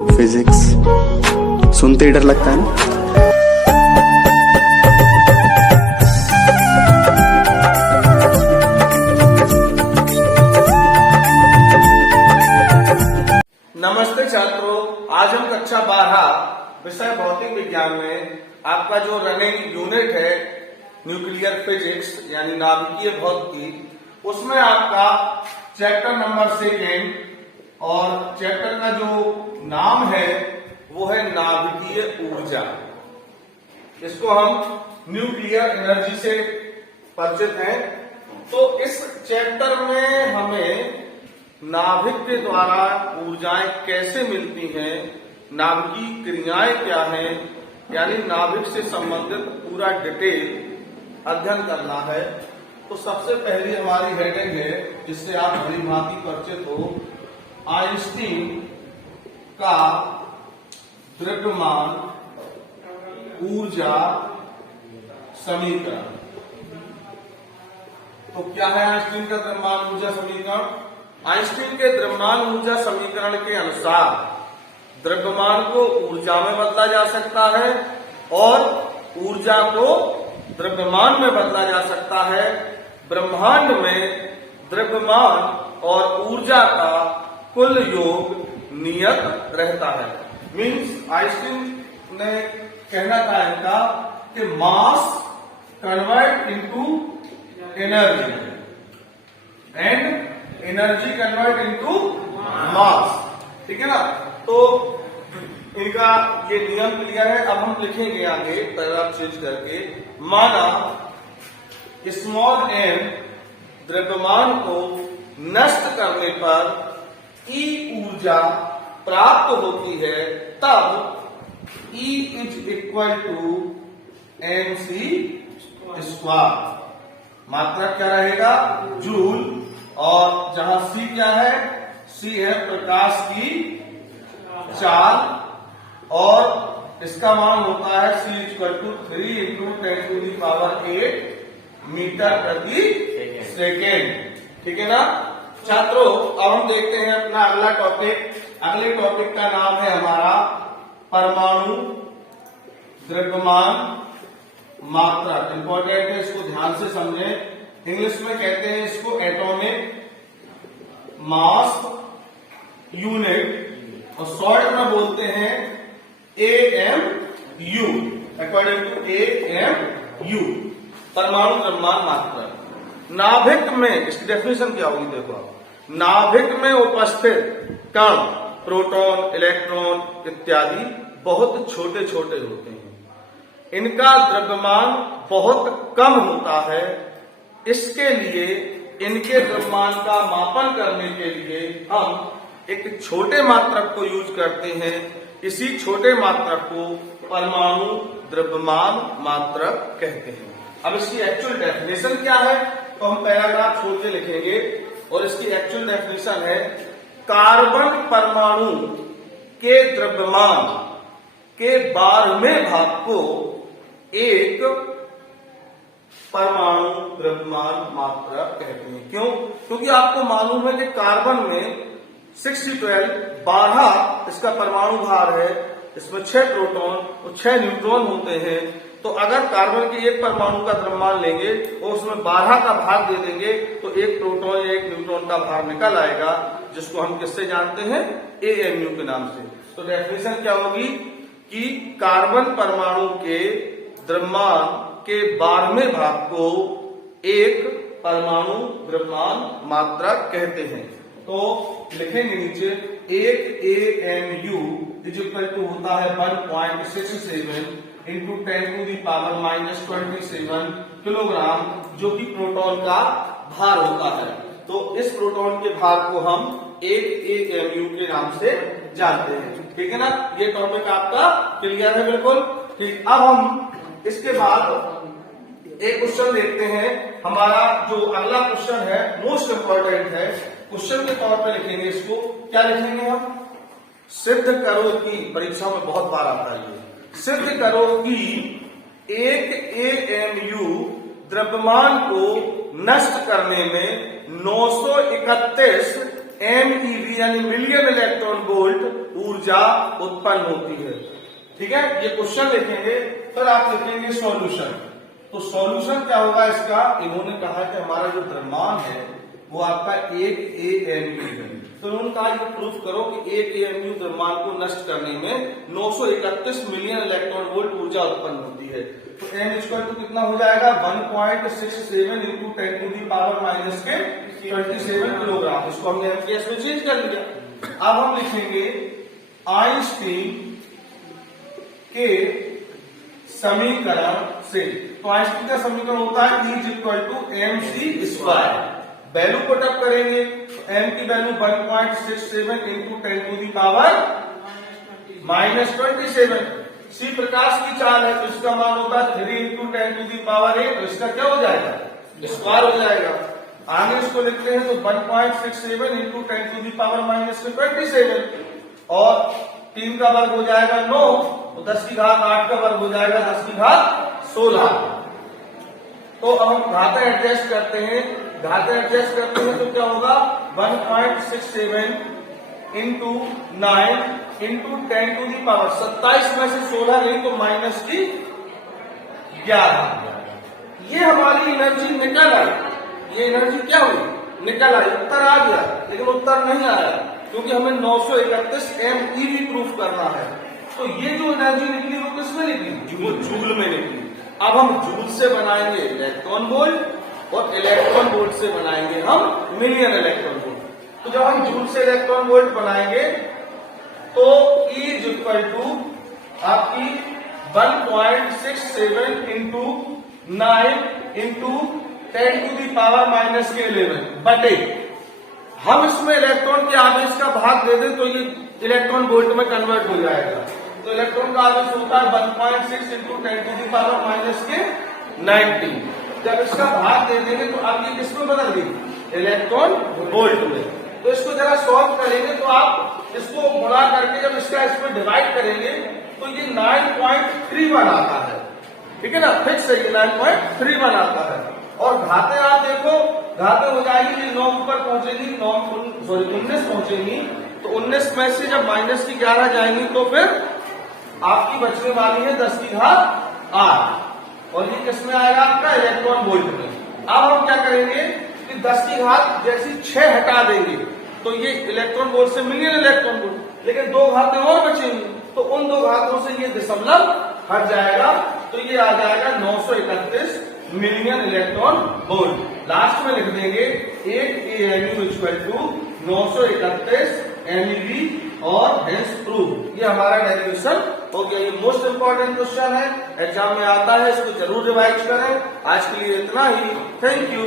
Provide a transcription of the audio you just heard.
Physics सुनते ही डर लगता है ना। नमस्ते छात्रों, आज हम कक्षा 12 विषय भौतिक विज्ञान में आपका जो रनिंग यूनिट है न्यूक्लियर फिजिक्स यानी नाभिकीय भौतिकी, उसमें आपका चैप्टर नंबर 2 और चैप्टर का जो नाम है वो है नाभिकीय ऊर्जा। इसको हम न्यूक्लियर एनर्जी से परिचित हैं। तो इस चैप्टर में हमें नाभिक के द्वारा ऊर्जाएं कैसे मिलती हैं, नाभिकीय क्रियाएं क्या हैं, यानी नाभिक से संबंधित पूरा डिटेल अध्ययन करना है। तो सबसे पहली हमारी हेडिंग है, जिससे आप भली भांति परिचित हो, आइंस्टीन का द्रव्यमान ऊर्जा समीकरण। तो क्या है आइंस्टीन का द्रव्यमान ऊर्जा समीकरण? आइंस्टीन के द्रव्यमान ऊर्जा समीकरण के अनुसार द्रव्यमान को ऊर्जा में बदला जा सकता है और ऊर्जा को द्रव्यमान में बदला जा सकता है। ब्रह्मांड में द्रव्यमान और ऊर्जा का कुल योग नियत रहता है। मीन्स आइंस्टीन ने कहना था इनका कि mass convert into energy and energy convert into mass. ठीक है ना। तो इनका ये नियम क्लियर है। अब हम लिखेंगे आगे पैराग्राफ चेंज करके, माना स्मॉल एन द्रव्यमान को नष्ट करने पर ई ऊर्जा प्राप्त होती है, तब E is equal to mc square. मात्रा क्या रहेगा? जूल। और जहां C क्या है? C है प्रकाश की चाल और इसका मान होता है C equal to 3 into 10⁸ metre प्रति सेकेंड। ठीक है ना छात्रों। अब हम देखते हैं अपना अगला टॉपिक। अगले टॉपिक का नाम है हमारा परमाणु द्रव्यमान मात्रा। इंपॉर्टेंट है, इसको ध्यान से समझें। इंग्लिश में कहते हैं इसको एटॉमिक मास यूनिट और शॉर्ट में बोलते हैं AMU, अकॉर्डिंग टू AMU, परमाणु द्रव्यमान मात्रा। नाभिक में इसकी डेफिनेशन क्या होगी? देखो आप, नाभिक में उपस्थित कण, प्रोटॉन, इलेक्ट्रॉन इत्यादि बहुत छोटे छोटे होते हैं। इनका द्रव्यमान बहुत कम होता है। इसके लिए इनके द्रव्यमान का मापन करने के लिए हम एक छोटे मात्रक को यूज करते हैं। इसी छोटे मात्रक को परमाणु द्रव्यमान मात्रक कहते हैं। अब इसकी एक्चुअल डेफिनेशन क्या है तो हम पैराग्राफ छोड़ के लिखेंगे और इसकी एक्चुअल डेफिनेशन है, कार्बन परमाणु के द्रव्यमान के 12वें भाग को एक परमाणु द्रव्यमान मात्रा कहते हैं। क्यों? क्योंकि आपको मालूम है कि कार्बन में 12 इसका परमाणु भार है। इसमें 6 प्रोटॉन और 6 न्यूट्रॉन होते हैं। तो अगर कार्बन के एक परमाणु का द्रव्यमान लेंगे और उसमें 12 का भाग दे देंगे तो एक प्रोटॉन या एक न्यूट्रॉन का भार निकल आएगा, जिसको हम किससे जानते हैं? AMU के नाम से। तो डेफिनेशन क्या होगी कि कार्बन परमाणु के द्रव्यमान के 12वें भाग को एक परमाणु द्रव्यमान मात्रा कहते हैं। तो लिखेंगे नीचे, एक AMU इज इक्वल टू होता है 1.67 इंटू 10⁻⁻27 किलोग्राम, जो कि प्रोटॉन का भार होता है। तो इस प्रोटॉन के भार को हम एक AMU के नाम से जानते हैं। ठीक है ना। ये टॉपिक आपका क्लियर है? बिल्कुल ठीक। अब हम इसके बाद एक क्वेश्चन देखते हैं। हमारा जो अगला क्वेश्चन है मोस्ट इंपॉर्टेंट है। क्वेश्चन के तौर पे लिखेंगे इसको। क्या लिखेंगे हम? सिद्ध करो कि, परीक्षा में बहुत बार आता है ये, सिद्ध करो कि एक AMU द्रव्यमान को नष्ट करने में 931 MeV यानी मिलियन इलेक्ट्रॉन वोल्ट ऊर्जा उत्पन्न होती है। ठीक है, ये क्वेश्चन लिखेंगे, फिर आप लिखेंगे सॉल्यूशन। तो सॉल्यूशन क्या होगा इसका, इन्होंने कहा कि हमारा जो द्रव्यमान है वो आपका 1 AMU है। तो उन्होंने कहा कि प्रूफ करो कि 1 AMU द्रव्यमान को नष्ट करने में 931 मिलियन इलेक्ट्रॉन वोल्ट ऊर्जा उत्पन्न होती है। तो m इक्वल टू कितना हो जाएगा 1.67 into 10 to the power minus के 27 किलोग्राम। इसको हमने एमपीएस में चेंज कर लिया। अब हम लिखेंगे आइंस्टीन के समीकरण से, तो आइंस्टीन का समीकरण होता है E equal to mc²। Value put up करेंगे, m की value 1.67 into 10 to the power minus 27। C प्रकाश की चाल है, तो इसका मान होता है 3 इंटू 10 टू दी पावर 8। तो इसका क्या हो जाएगा, स्क्वायर हो जाएगा। आगे इसको लिखते हैं तो 1.67 into 10 to the power minus 27 और 3 का वर्ग हो जाएगा 9, तो 10 की घात 8 का वर्ग हो जाएगा 10 की घात 16। तो अब हम घातें एडजस्ट करते हैं, तो क्या होगा 1.67 into 9 into 10 to the power 27 में से 16 नहीं तो माइनस की 11। ये हमारी एनर्जी निकल आई, ये एनर्जी क्या हुई, निकल आई, उत्तर आ गया। लेकिन उत्तर नहीं आया क्योंकि हमें 931 MeV प्रूफ करना है। तो ये जो एनर्जी निकली वो किसमें निकली, वो जूल में निकली। अब हम जूल से बनाएंगे इलेक्ट्रॉन वोल्ट और इलेक्ट्रॉन वोल्ट से बनाएंगे हम मिलियन इलेक्ट्रॉन वोल्ट। तो जब हम जूल से इलेक्ट्रॉन वोल्ट बनाएंगे तो E इज इक्वल टू आपकी 1.67 into 9 into 10 to the power minus के 11 बटे, हम इसमें इलेक्ट्रॉन के आवेश का भाग दे दें तो ये इलेक्ट्रॉन वोल्ट में कन्वर्ट हो जाएगा। तो इलेक्ट्रॉन का आवेश होता है 1.6 into 10 to the power minus के 19। जब इसका भाग दे देंगे तो अब ये किसमें बदल गई, इलेक्ट्रॉन वोल्ट में। तो इसको जरा सॉल्व करेंगे तो आप इसको गुणा करके जब इसका इसमें डिवाइड करेंगे तो ये 9.31 आता है। ठीक है ना, फिक्स है ये 9.31 आता है। और घातें आप देखो, घातें हो जाएगी, ये 9 ऊपर पहुंचेगी, 19 पहुंचेगी। तो 19 में से जब माइनस की 11 जाएंगी तो फिर आपकी बचने वाली है 10 की घात 8 और ये किसमें आएगा आपका इलेक्ट्रॉन वोल्ट में। अब हम क्या करेंगे कि 10 की घात जैसी 6 हटा देंगे तो ये इलेक्ट्रॉन वोल्ट से मिलियन इलेक्ट्रॉन वोल्ट, लेकिन 2 घातें और बचेंगी तो उन 2 घातों से ये दशमलव हट जाएगा। तो ये आ जाएगा 931 मिलियन इलेक्ट्रॉन वोल्ट। लास्ट में लिख देंगे 8 AMU इक्वल टू 931 MeV और हेंस प्रूव। ये हमारा डेरिवेशन हो गया। ये मोस्ट इंपॉर्टेंट क्वेश्चन है, एग्जाम में आता है, इसको जरूर रिवाइज करें। आज के लिए इतना ही, थैंक यू।